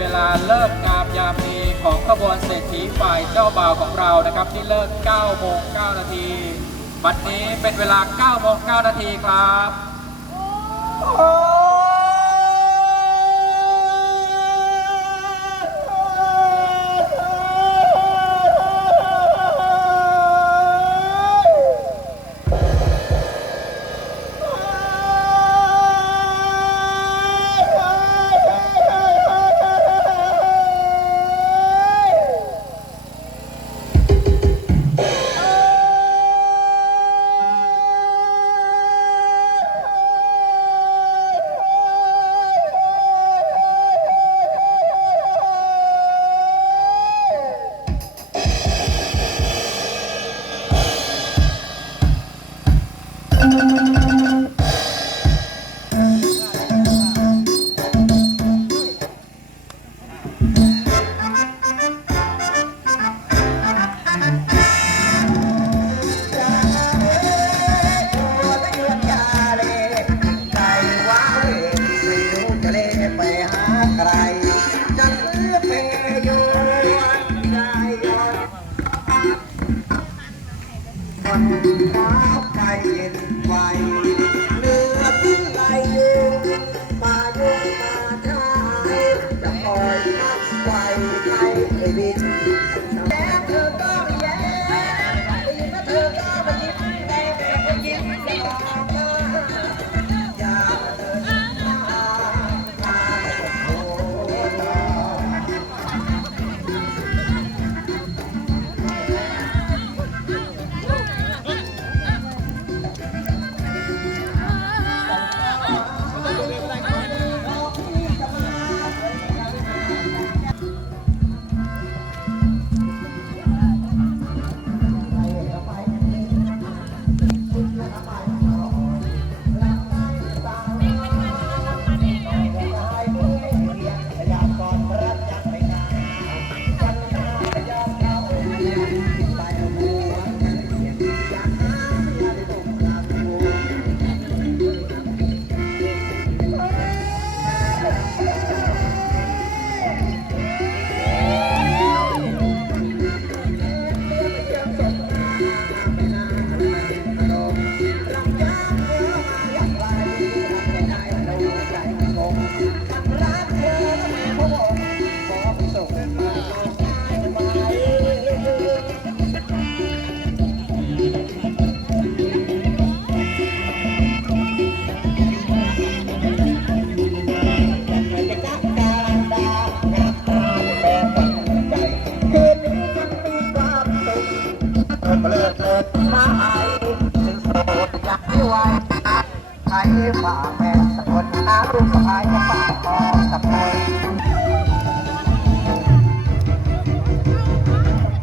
เวลาเลิกงามยามดีของขบวนเศรษฐีฝ่ายเจ้าบ่าวของเรานะครับ ที่เลิก9โมง9นาทีบัดนี้เป็นเวลา9โมง9นาทีครับาแม่สะกดอาลูกสะพายมาฝากคอสะพาย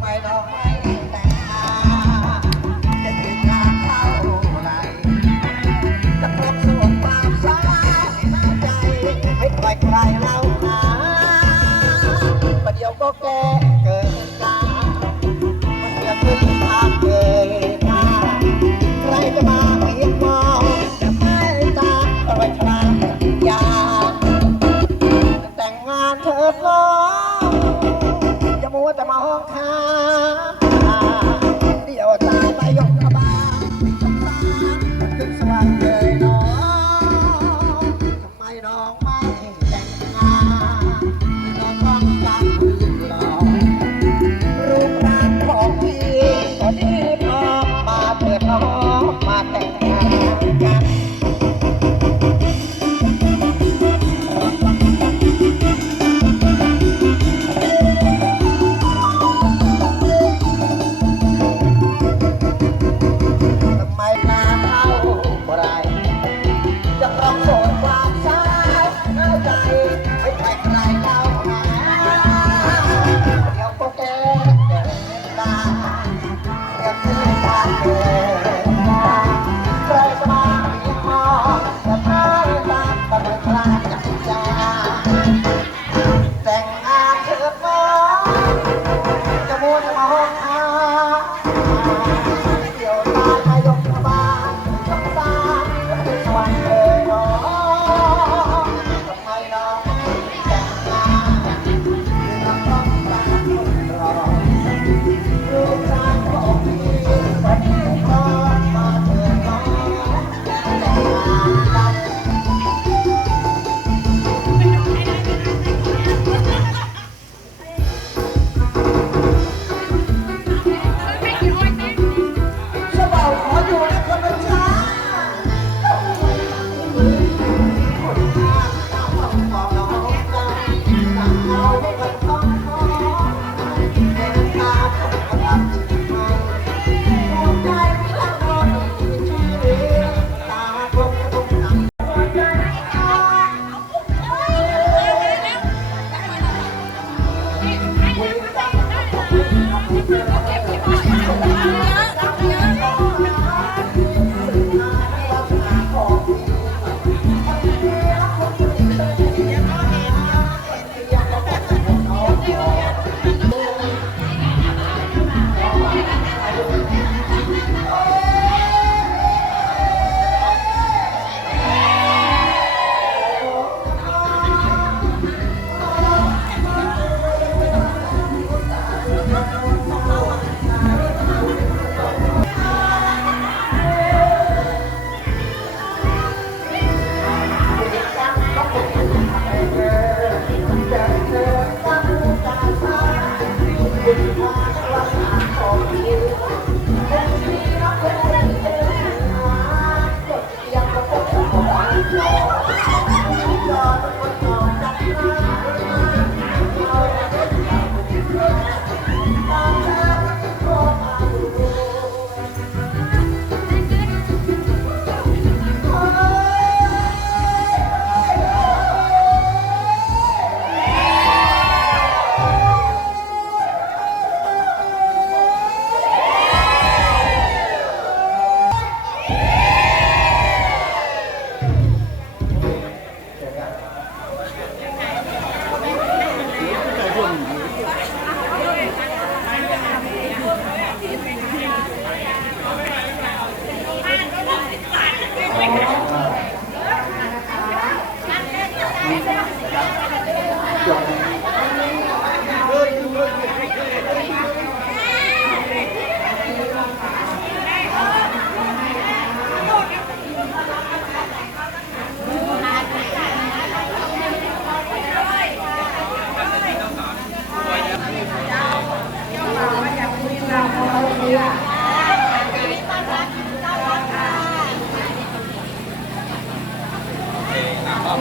ไปดอกไม้แต่งงานจะถึงงานเท่าไหรจะพบสวนความสาในใจให้ใครใครเล่านาประเดี๋ยวก็แก่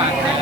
อกกันแล้ว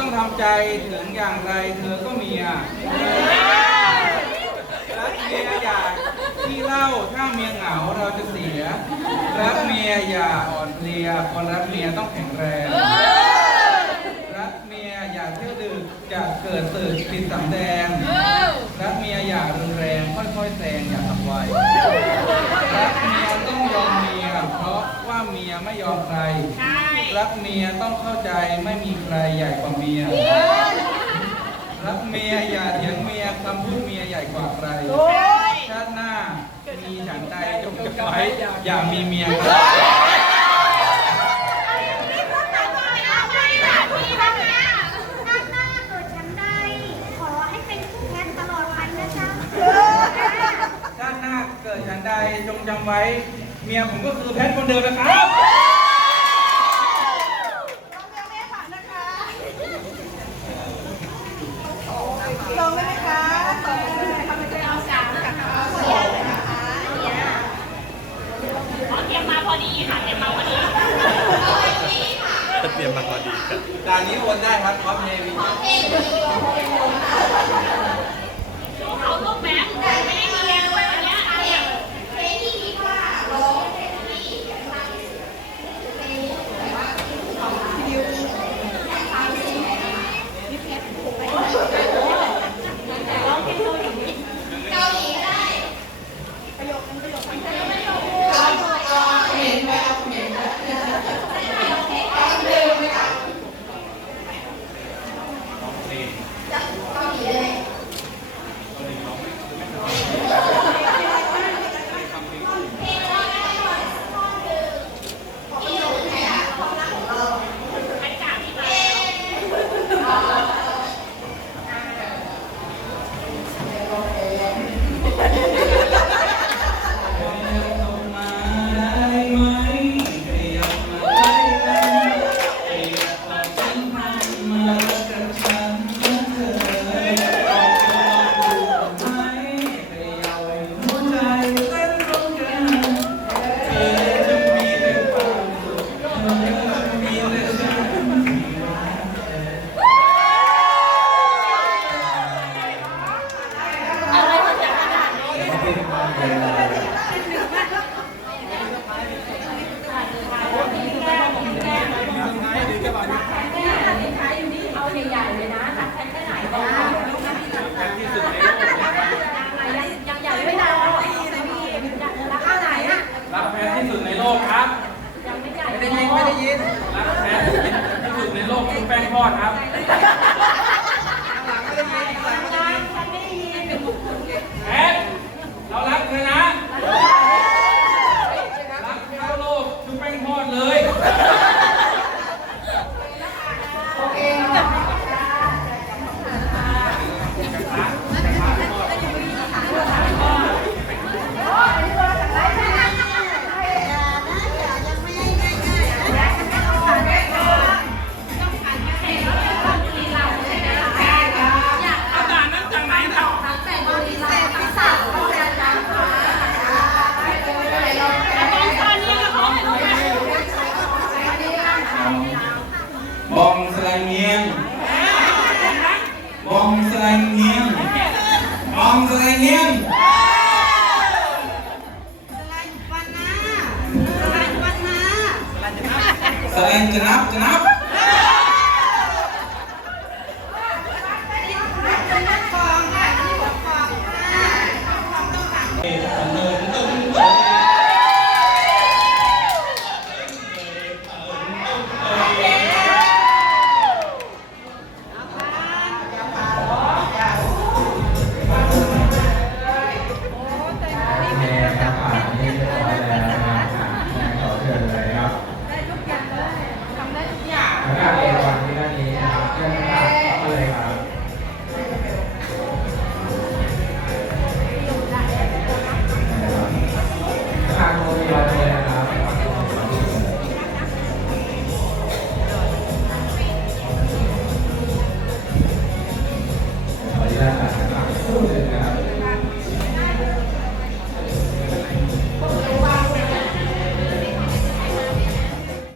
ต้องทำใจถึงอย่างไรเธอก็เมียรักเมียอย่าที่เล่าถ้าเมียเหงาเราจะเสีย รักเมียอย่าอ่อนเพลียคนรักเมียต้องแข็งแรง รักเมียอย่าเที่ยวดึกจะเกิดสึกผิดสำแดง รักเมียอย่ารุนแรงค่อยๆแซงอย่าทำไวรักเมียต้องยอมเมียเพราะว่าเมียไม่ยอมใครใช่ รักเมียต้องเข้าใจไม่มีใครใหญ่กว่าเมีย รักเมียอย่าเถียงเมียคำพูดเมียใหญ่กว่าใครชาติหน้ามีฉันใดจงจำไว้อย่ามีเมียครับด้านหน้าเกิดฉันใดขอให้เป็นคู่แข่งตลอดไปนะจ๊ะชาติหน้าเกิดฉันใดจงจำไว้ เมียผมก็คือแพทย์คนเดิมนะครับ ลองได้ไหมคะต่อไปเลยเอาสามกับเอาเตรียมมาพอดีค่ะเตรียมมาพอดีเตรียมมาพอดีครับด่านนี้วนได้ครับพร้อมเนวีดูเขาลูกแบงค์ไม่ได้เมียด้วยวัน ไม่อครับ kenapa? Yeah.